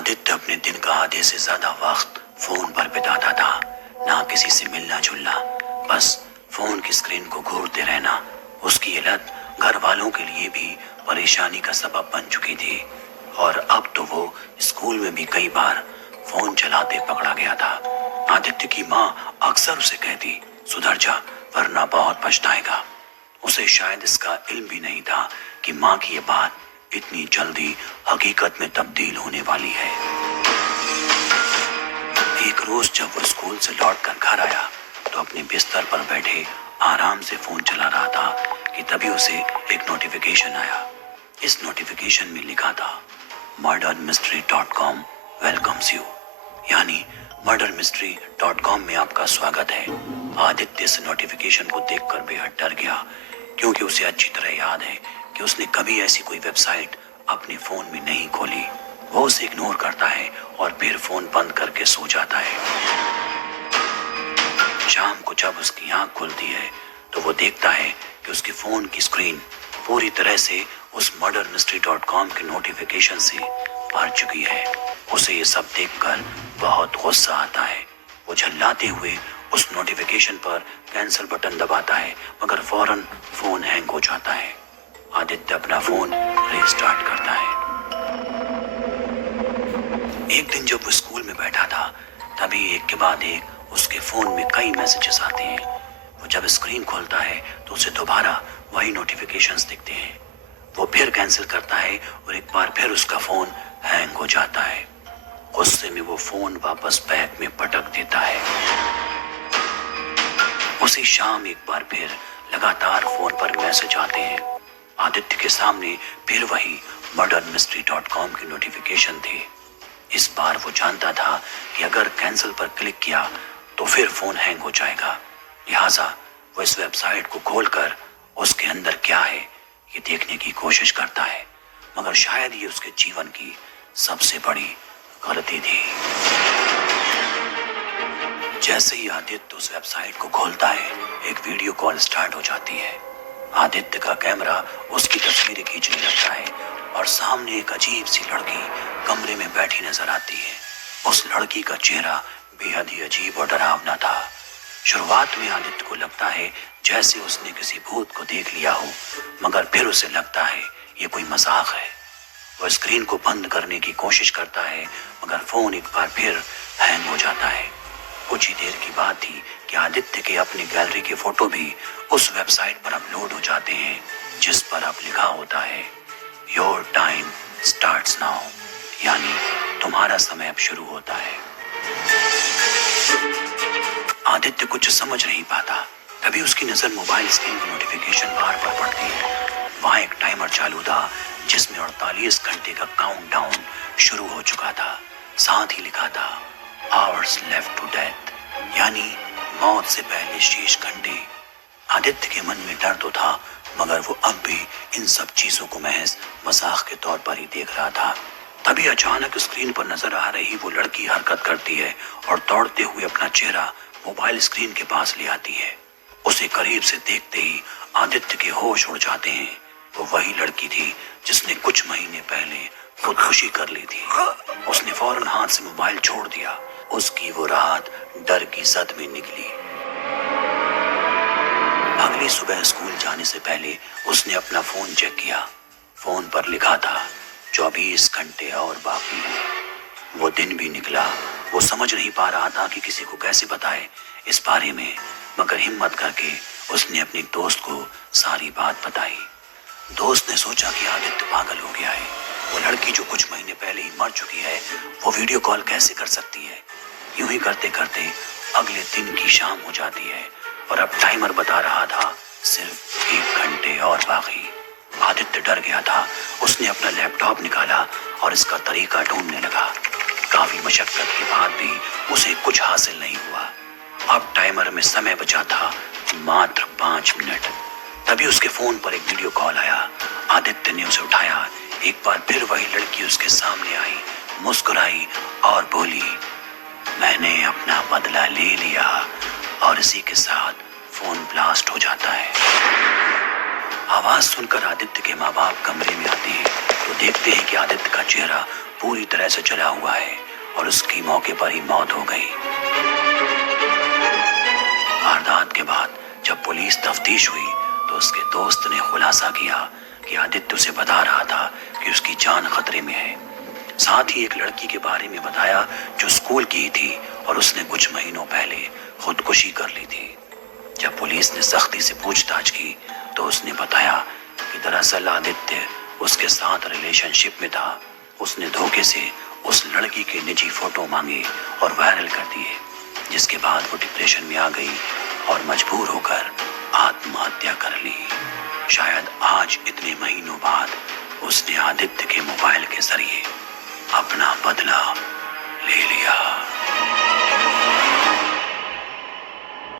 आदित्य अपने दिन का आधे से ज्यादा वक्त फोन पर बिताता था। ना किसी से मिलना जुलना, बस फोन की स्क्रीन को घूरते रहना। उसकी ये लत घर वालों के लिए भी परेशानी का सबब बन चुकी थी और अब तो वो स्कूल में भी कई बार फोन चलाते पकड़ा गया था। आदित्य की माँ अक्सर उसे कहती, सुधर जा वरना बहुत पछताएगा। उसे शायद इसका इल्म भी नहीं था कि माँ की ये बात इतनी जल्दी हकीकत में तब्दील होने वाली है। एक रोज जब वो स्कूल से लौटकर घर आया तो अपने बिस्तर पर बैठे आराम से फोन चला रहा था कि तभी उसे एक नोटिफिकेशन आया। इस नोटिफिकेशन में लिखा था, murdermystery.com वेलकम्स यू, यानी murdermystery.com में आपका स्वागत है। आदित्य इस नोटिफिकेशन को देखकर बेहद डर गया, क्योंकि उसे अच्छी तरह याद है कि उसने कभी ऐसी कोई वेबसाइट अपने फोन में नहीं खोली। वो उसे इग्नोर करता है और फिर फोन बंद करके सो जाता है। शाम को जब उसकी आंख खुलती है तो वो देखता है कि उसके फोन की स्क्रीन पूरी तरह से उस murdermystery.com के नोटिफिकेशन से भर चुकी है। उसे ये सब देखकर बहुत गुस्सा आता है। वो झल्लाते हुए उस नोटिफिकेशन पर कैंसिल बटन दबाता है, मगर फौरन फोन हैंग हो जाता है। आदित्य अपना फोन रीस्टार्ट करता है। एक दिन जब वो स्कूल में बैठा था तभी एक के बाद एक उसके फोन में कई मैसेजेस आते हैं। वो जब स्क्रीन खोलता है तो उसे दोबारा वही नोटिफिकेशंस दिखते हैं। वो फिर कैंसिल करता है और एक बार फिर उसका फोन हैंग हो जाता है। गुस्से में वो फोन वापस बैग में पटक देता है। उसी शाम एक बार फिर लगातार फोन पर मैसेज आते हैं। आदित्य के सामने फिर वही murdermystery.com की नोटिफिकेशन थे। इस बार वो जानता था कि अगर कैंसिल पर क्लिक किया तो फिर फोन हैंग हो जाएगा। लिहाजा वो इस वेबसाइट को खोलकर उसके अंदर क्या है ये देखने की कोशिश करता है, मगर शायद ये उसके जीवन की सबसे बड़ी गलती थी। जैसे ही आदित्य उस वेबसाइट को खोलता है, एक वीडियो कॉल स्टार्ट हो जाती है। आदित्य का कैमरा उसकी तस्वीरें खींचने लगता है और सामने एक अजीब सी लड़की कमरे में बैठी नजर आती है। उस लड़की का चेहरा बेहद ही अजीब और डरावना था। शुरुआत में आदित्य को लगता है जैसे उसने किसी भूत को देख लिया हो, मगर फिर उसे लगता है ये कोई मजाक है। वो स्क्रीन को बंद करने की कोशिश करता है, मगर फोन एक बार फिर हैंग हो जाता है। कुछ ही देर की बात थी कि आदित्य के अपनी गैलरी के फोटो भी उस वेबसाइट पर अपलोड हो जाते हैं, जिस पर अब लिखा होता है, योर टाइम स्टार्ट्स नाउ, यानी तुम्हारा समय अब शुरू होता है। आदित्य कुछ समझ नहीं पाता। तभी उसकी नजर मोबाइल स्क्रीन की नोटिफिकेशन बार पर पड़ती है। वहां एक टाइमर चालू था जिसमें 48 घंटे का काउंटडाउन शुरू हो चुका था। साथ ही लिखा था, आवर्स लेफ्ट टू डेथ, यानी मौत से पहले शेष घंटे। आदित्य के मन में डर तो था, मगर वो अब भी इन सब चीजों को महज मजाक के तौर पर ही देख रहा था। तभी अचानक स्क्रीन पर नजर आ रही वो लड़की हरकत करती है और दौड़ते हुए अपना चेहरा मोबाइल स्क्रीन के पास ले आती है। उसे करीब से देखते ही आदित्य के होश उड़ जाते हैं। वो वही लड़की थी जिसने कुछ महीने पहले खुदकुशी कर ली थी। उसने फौरन हाथ से मोबाइल छोड़ दिया। उसकी वो रात डर की जद में निकली। अगली सुबह स्कूल जाने से पहले उसने अपना फोन चेक किया। फोन पर लिखा था, 24 घंटे और बाकी हैं। वो दिन भी निकला। वो समझ नहीं पा रहा था कि किसी को कैसे बताए इस बारे में, मगर हिम्मत करके उसने अपने दोस्त को सारी बात बताई। दोस्त ने सोचा कि आदित्य पागल हो गया है। वो लड़की जो कुछ महीने पहले ही मर चुकी है, वो वीडियो कॉल कैसे कर सकती है। यूं ही करते करते अगले दिन की शाम हो जाती है और अब टाइमर बता रहा था सिर्फ 1 घंटे और बाकी। आदित्य डर गया था। उसने अपना लैपटॉप निकाला और इसका तरीका ढूंढने लगा। काफी मशक्कत के बाद भी उसे कुछ हासिल नहीं हुआ। अब टाइमर में समय बचा था मात्र 5 मिनट। तभी उसके फोन पर एक वीडियो कॉल आया। आदित्य ने उसे उठाया। एक बार फिर वही लड़की उसके सामने आई, मुस्कुराई और बोली, मैंने अपना बदला ले लिया। और इसी के साथ फोन ब्लास्ट हो जाता है। आवाज सुनकर आदित्य के माँ बाप कमरे में आते हैं तो देखते हैं कि आदित्य का चेहरा पूरी तरह से जला हुआ है और उसकी मौके पर ही मौत हो गई। वारदात के बाद जब पुलिस तफ्तीश हुई तो उसके दोस्त ने खुलासा किया कि आदित्य उसे बता रहा था कि उसकी जान खतरे में है। साथ ही एक लड़की के बारे में बताया जो स्कूल की ही थी और उसने कुछ महीनों पहले खुदकुशी कर ली थी। जब पुलिस ने सख्ती से पूछताछ की तो उसने बताया कि दरअसल आदित्य उसके साथ रिलेशनशिप में था। उसने धोखे से उस लड़की के निजी फोटो मांगे और वायरल कर दिए, जिसके बाद वो डिप्रेशन में आ गई और मजबूर होकर आत्महत्या कर ली। शायद आज इतने महीनों बाद उसने आदित्य के मोबाइल के जरिए अपना बदला